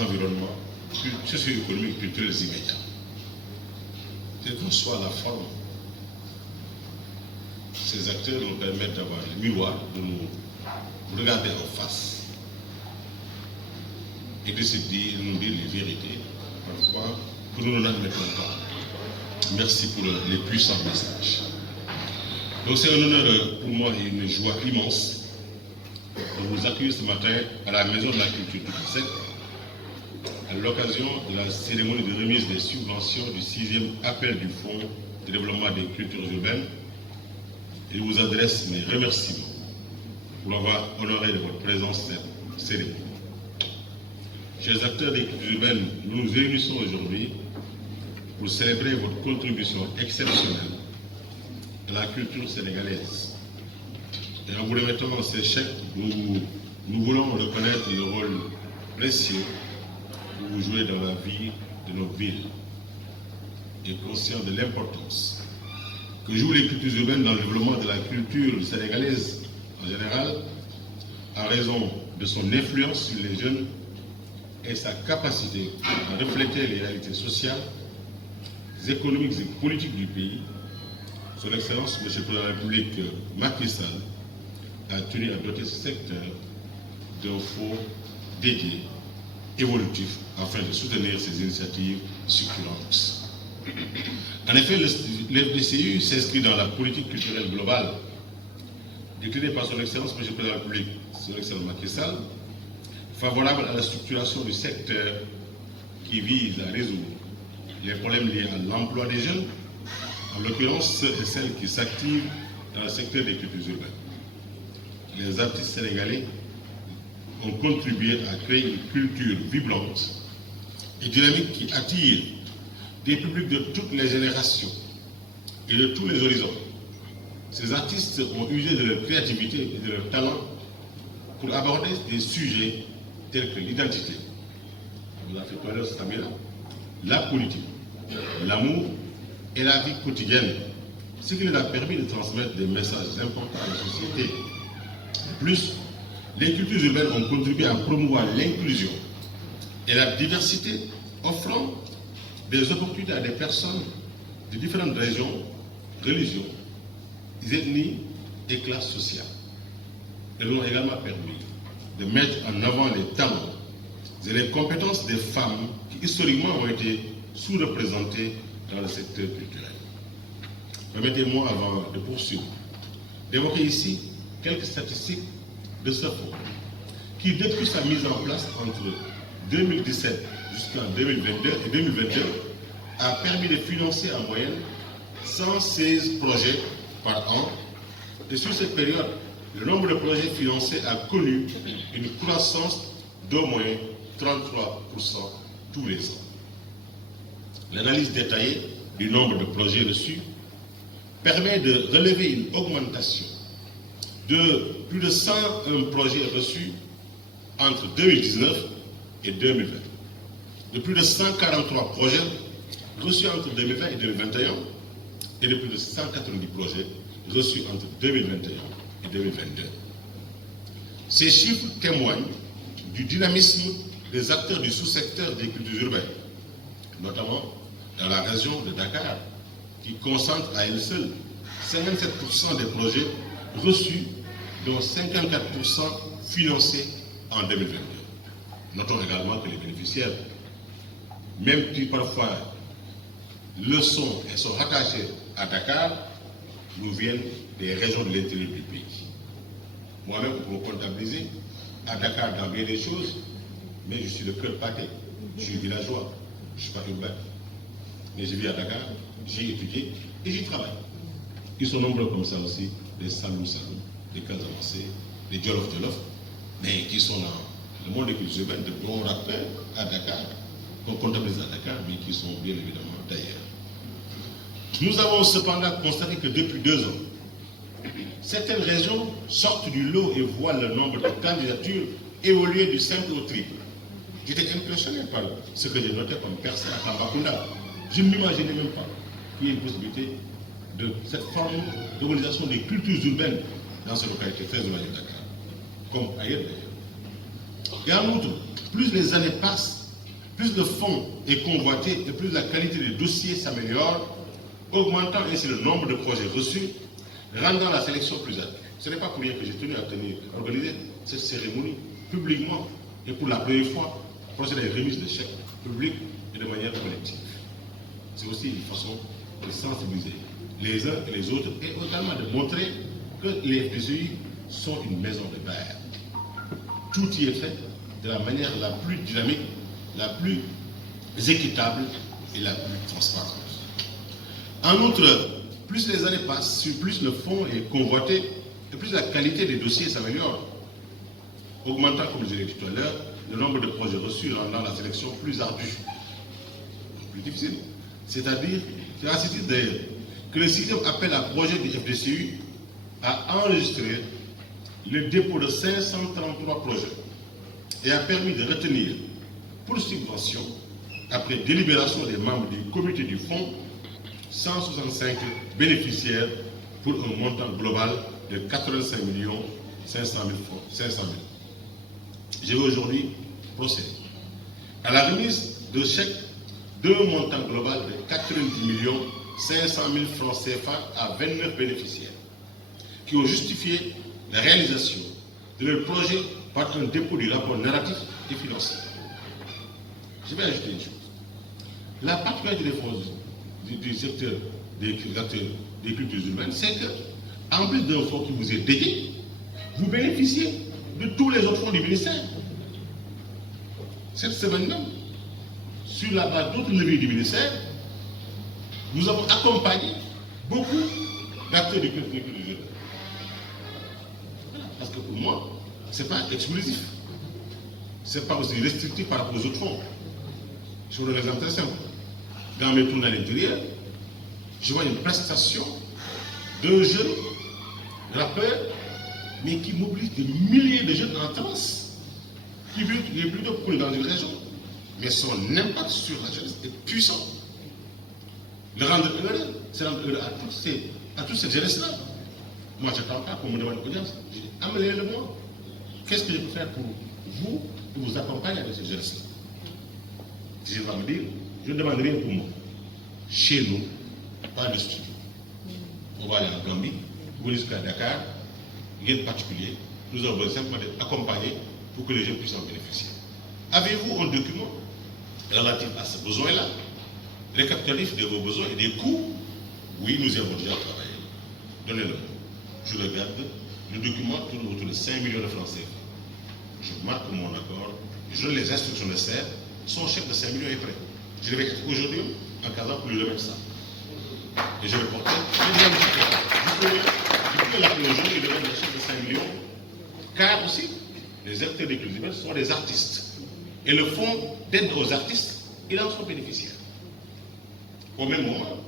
Environnements socio-économiques, culturels immédiats. Quelle que soit la forme, ces acteurs nous permettent d'avoir le miroir, de nous regarder en face et de se dire, nous dire les vérités, parfois que nous n'admettons pas. Merci pour les puissants messages. Donc c'est un honneur pour moi et une joie immense de vous accueillir ce matin à la Maison de la Culture du Québec à l'occasion de la cérémonie de remise des subventions du 6e appel du Fonds de développement des cultures urbaines. Et je vous adresse mes remerciements pour avoir honoré de votre présence cette cérémonie. Chers acteurs des cultures urbaines, nous nous réunissons aujourd'hui pour célébrer votre contribution exceptionnelle à la culture sénégalaise. Et en vous remettant ces chèques, nous voulons reconnaître le rôle précieux que vous jouez dans la vie de nos villes et conscient de l'importance que jouent les cultures urbaines dans le développement de la culture sénégalaise en général, en raison de son influence sur les jeunes et sa capacité à refléter les réalités sociales, économiques et politiques du pays. Son Excellence, M. le Président de la République Macky Sall, a tenu à doter ce secteur d'un fonds dédié, évolutif, afin de soutenir ces initiatives succulentes. En effet, le FDCU s'inscrit dans la politique culturelle globale déclinée par son Excellence, M. le Président de la République, son Excellence Macky Sall, favorable à la structuration du secteur qui vise à résoudre les problèmes liés à l'emploi des jeunes, en l'occurrence ceux et celles qui s'activent dans le secteur des cultures urbaines. Les artistes sénégalais ont contribué à créer une culture vibrante et dynamique qui attire des publics de toutes les générations et de tous les horizons. Ces artistes ont usé de leur créativité et de leur talent pour aborder des sujets tels que l'identité, vous avez fait tout à l'heure, la politique, l'amour et la vie quotidienne, ce qui nous a permis de transmettre des messages importants à la société. De plus, les cultures urbaines ont contribué à promouvoir l'inclusion et la diversité, offrant des opportunités à des personnes de différentes régions, religions, ethnies et classes sociales. Elles ont également permis de mettre en avant les talents et les compétences des femmes qui historiquement ont été sous-représentées dans le secteur culturel. Permettez-moi, avant de poursuivre, d'évoquer ici quelques statistiques de ce fonds, qui depuis sa mise en place entre 2017 jusqu'en 2022 et 2022 a permis de financer en moyenne 116 projets par an. Et sur cette période, le nombre de projets financés a connu une croissance d'au moins 33% tous les ans. L'analyse détaillée du nombre de projets reçus permet de relever une augmentation de plus de 101 projets reçus entre 2019 et 2020, de plus de 143 projets reçus entre 2020 et 2021 et de plus de 190 projets reçus entre 2021 et 2022. Ces chiffres témoignent du dynamisme des acteurs du sous-secteur des cultures urbaines, notamment dans la région de Dakar, qui concentre à elle seule 57% des projets reçus, dont 54% financés en 2022. Notons également que les bénéficiaires, même qui parfois le sont et sont rattachés à Dakar, nous viennent des régions de l'intérieur du pays. Moi-même, pour me comptabiliser, à Dakar dans bien des choses, mais je suis de cœur pâté, je suis villageois, je ne suis pas urbain. Mais je vis à Dakar, j'ai étudié et j'y travaille. Ils sont nombreux comme ça aussi, des Saloum, des Casamance, des Djolof, mais qui sont dans le monde des cultures urbaines, de bons rappeurs à Dakar, qu'on comptabilise à Dakar, mais qui sont bien évidemment d'ailleurs. Nous avons cependant constaté que depuis 2 ans, certaines régions sortent du lot et voient le nombre de candidatures évoluer du simple au triple. J'étais impressionné par ce que j'ai noté comme personne à Tambacounda. Je ne m'imaginais même pas qu'il y ait une possibilité de cette forme d'organisation des cultures urbaines dans cette localité très éloignée de Dakar. comme ailleurs d'ailleurs. Et en outre, plus les années passent, plus le fonds est convoité et plus la qualité des dossiers s'améliore, augmentant ainsi le nombre de projets reçus, rendant la sélection plus ardue. Ce n'est pas pour rien que j'ai tenu à organiser cette cérémonie publiquement et pour la première fois procéder à une remise de chèques publics et de manière collective. C'est aussi une façon de sensibiliser les uns et les autres et également de montrer que les FDCI sont une maison de père. Tout y est fait de la manière la plus dynamique, la plus équitable et la plus transparente. En outre, plus les années passent, plus le fonds est convoité et plus la qualité des dossiers s'améliore, augmentant, comme je l'ai dit tout à l'heure, le nombre de projets reçus, rendant la sélection plus ardue, plus difficile. C'est-à-dire, c'est à ce titre d'ailleurs que le 6e appel à projet du FDCI a enregistré le dépôt de 533 projets et a permis de retenir pour subvention, après délibération des membres du comité du fonds, 165 bénéficiaires pour un montant global de 85 500 000 francs. Je vais aujourd'hui procéder à la remise de chèques d'un montant global de 90 500 000 francs CFA à 29 bénéficiaires qui ont justifié la réalisation de leur projet par un dépôt du rapport narratif et financier. Je vais ajouter une chose. La particularité des fonds du secteur des cultures urbaines, c'est que, en plus d'un fonds qui vous est dédié, vous bénéficiez de tous les autres fonds du ministère. Cette semaine même, sur la base d'autres leviers du ministère, nous avons accompagné beaucoup d'acteurs de culture urbaine. Parce que pour moi, ce n'est pas exclusif. Ce n'est pas aussi restrictif par rapport aux autres fonds. Je vous donne un exemple très simple. Dans mes tournées à l'intérieur, je vois une prestation d'un jeune rappeur, mais qui mobilise des milliers de jeunes en transe, qui est plutôt connu dans une région, mais son impact sur la jeunesse est puissant. Le rendre heureux, c'est rendre heureux à toute cette jeunesse-là. Moi, je n'attends pas qu'on me demande l'audience. Je dis, amenez-le-moi. Qu'est-ce que je peux faire pour vous, pour vous accompagner avec cette jeunesse-là? Si je vais me dire, je ne demande rien pour moi. Chez nous, pas de studio. On va aller en Gambie, ou jusqu'à Dakar, rien de particulier. Nous avons besoin simplement d'être accompagnés pour que les gens puissent en bénéficier. Avez-vous un document relatif à ce besoin-là, récapitulatif de vos besoins et des coûts? Oui, nous y avons déjà travaillé. Donnez-le. Je regarde. Le document tourne autour de 5 millions de francs CFA. Je marque mon accord, je donne les instructions nécessaires. Son chèque de 5 millions est prêt. Je vais être aujourd'hui en casant pour lui remettre ça. Et je vais porter. Je peux l'appeler aujourd'hui et lui remettre le chèque de 5 millions. Car aussi, les acteurs des cultures sont des artistes. Et le fonds d'aide aux artistes, ils en sont bénéficiaires. Au même moment,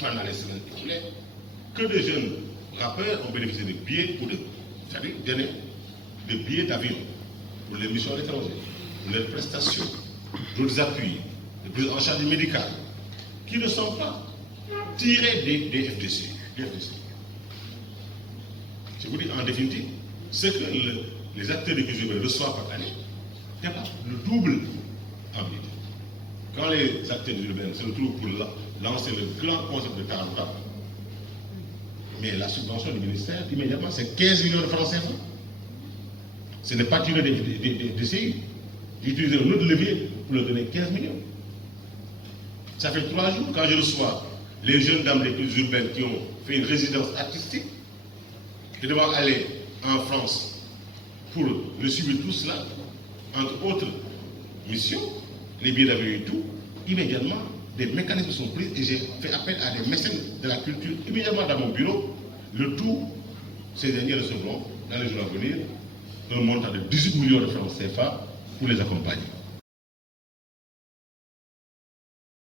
pendant les semaines écoulées, que de jeunes rappeurs ont bénéficié de billets pour c'est-à-dire de billets d'avion pour les missions à l'étranger, pour les prestations, d'autres appuis, de prises en charge médicale, qui ne sont pas tirés des FDC. Je vous dis en définitive, ce que les acteurs de culture reçoivent par année, c'est pas le double en vérité. Quand les acteurs urbains se retrouvent pour lancer le grand concept de Caramba, mais la subvention du ministère, immédiatement, c'est 15 millions de francs CFA. Ce n'est pas tiré des CI. J'ai utilisé un autre levier pour leur donner 15 millions. Ça fait 3 jours, quand je reçois les jeunes dames des cultures urbaines qui ont fait une résidence artistique, qui doivent aller en France pour le suivre tout cela, entre autres missions, les billets d'avion et tout, immédiatement, des mécanismes sont pris et j'ai fait appel à des mécènes de la culture immédiatement dans mon bureau. Le tout, ces derniers recevront, dans les jours à venir, un montant de 18 millions de francs CFA pour les accompagner.